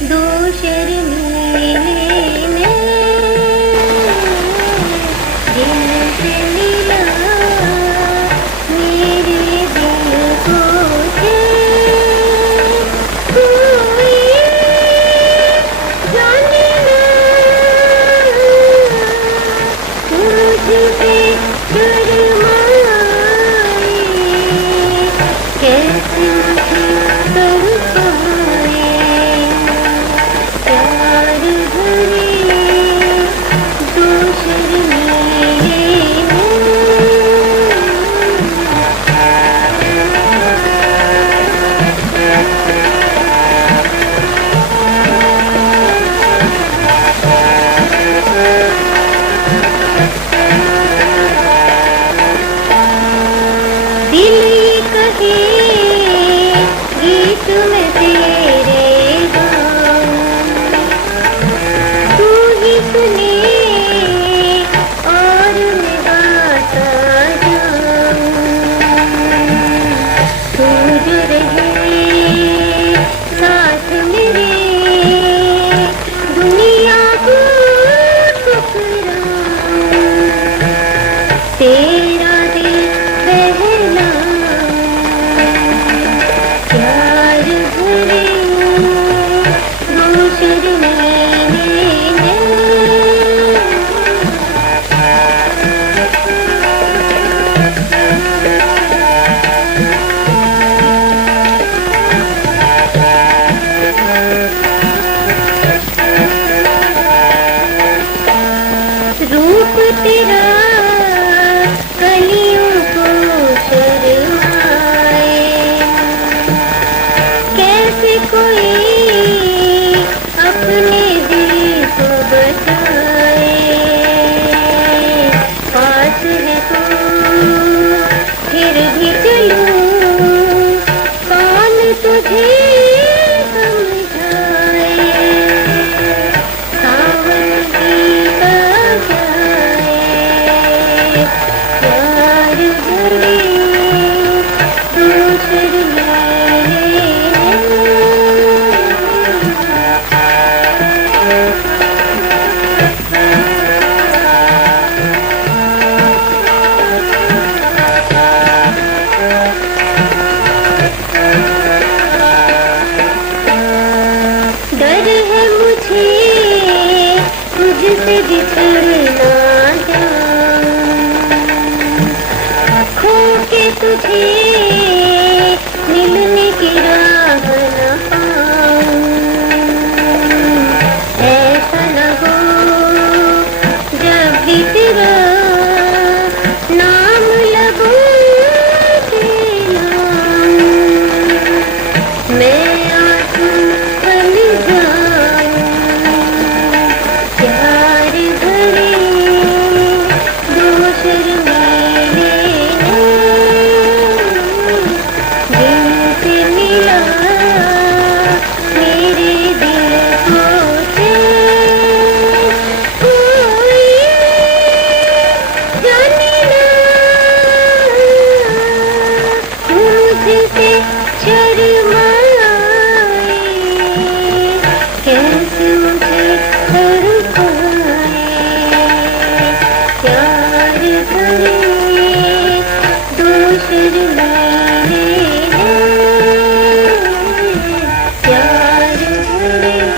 दो शर्मीले ने दिल से मिला मेरे दिल को कोई जाने ना मुझ पे शर्माए कैसे मुझे तड़पाए प्यार भरे दो शर्मीले दिल ये कहे गीत में तेरे गाऊं तू ही सुने और मैं गाता जाऊं तू जो रहे साथ मेरे दुनिया को ठुकराऊं तेरा दिल बहला प्यार भरे दो शर्मीले रूप तेरा कलियों को शर्माए कैसे कोई अपने दिल को बचाए पास है तू फिर भी चलूं कौन तुझे समझाए सावन की आ जाए प्यार भरे दो शर्मीले डर है मुझे तुझसे बिछड़ना जाऊं खो के तुझे मिलने की राह न पाऊं ऐसा न हो जब भी तेरा नाम लगूं के लाऊं मैं आंसू बन जाऊं प्यार भरे दो शर्मीले दिल से मिला मेरे दिल को कोई जाने ना मुझसे शर्माए कैसे मुझे तड़पाए प्यार भरे दो शर्मीले प्यार भरे